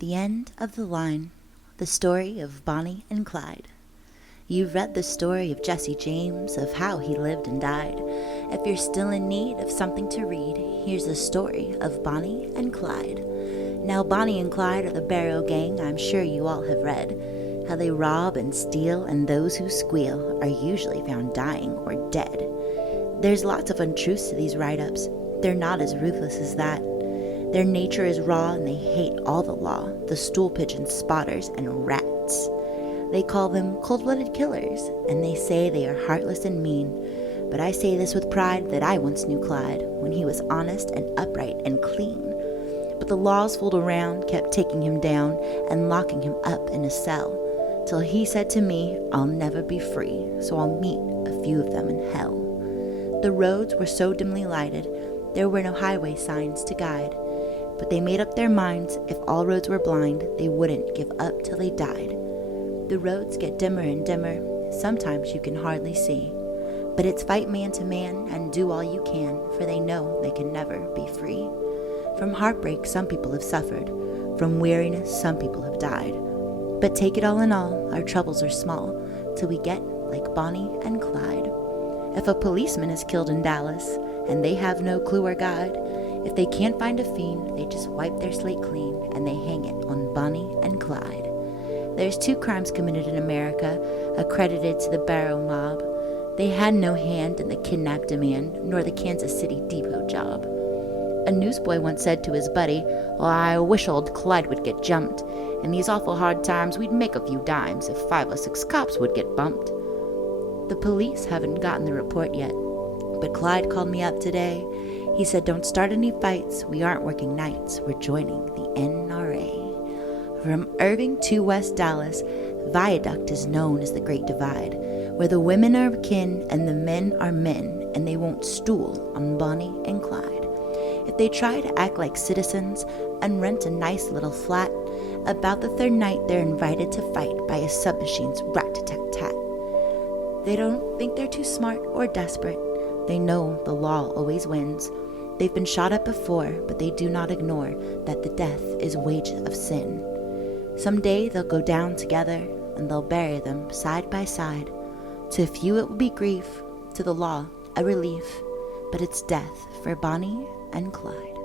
The end of the line. The story of Bonnie and Clyde. You've read the story of Jesse James, of how he lived and died. If you're still in need of something to read, here's the story of Bonnie and Clyde. Now, Bonnie and Clyde are the Barrow Gang. I'm sure you all have read how they rob and steal, and those who squeal are usually found dying or dead. There's lots of untruths to these write-ups. They're not as ruthless as that. Their nature is raw, and they hate all the law, the stool pigeons, spotters, and rats. They call them cold-blooded killers, and they say they are heartless and mean. But I say this with pride that I once knew Clyde when he was honest and upright and clean. But the laws fooled around, kept taking him down and locking him up in a cell, till he said to me, I'll never be free, so I'll meet a few of them in hell. The roads were so dimly lighted, there were no highway signs to guide. But they made up their minds, if all roads were blind, they wouldn't give up till they died. The roads get dimmer and dimmer, sometimes you can hardly see. But it's fight man to man and do all you can, for they know they can never be free. From heartbreak some people have suffered, from weariness some people have died. But take it all in all, our troubles are small, till we get like Bonnie and Clyde. If a policeman is killed in Dallas, and they have no clue or guide, if they can't find a fiend, they just wipe their slate clean, and they hang it on Bonnie and Clyde. There's 2 crimes committed in America, accredited to the Barrow mob. They had no hand in the kidnapped man, nor the Kansas City depot job. A newsboy once said to his buddy, well, I wish old Clyde would get jumped. In these awful hard times, we'd make a few dimes if 5 or 6 cops would get bumped. The police haven't gotten the report yet, but Clyde called me up today. He said, don't start any fights, we aren't working nights, we're joining the NRA. From Irving to West Dallas, Viaduct is known as the Great Divide, where the women are kin and the men are men, and they won't stool on Bonnie and Clyde. If they try to act like citizens and rent a nice little flat, about the 3rd night they're invited to fight by a submachine's rat-tat-tat. They don't think they're too smart or desperate. They know the law always wins. They've been shot at before, but they do not ignore that the death is wages of sin. Someday they'll go down together, and they'll bury them side by side. To a few it will be grief, to the law a relief, but it's death for Bonnie and Clyde.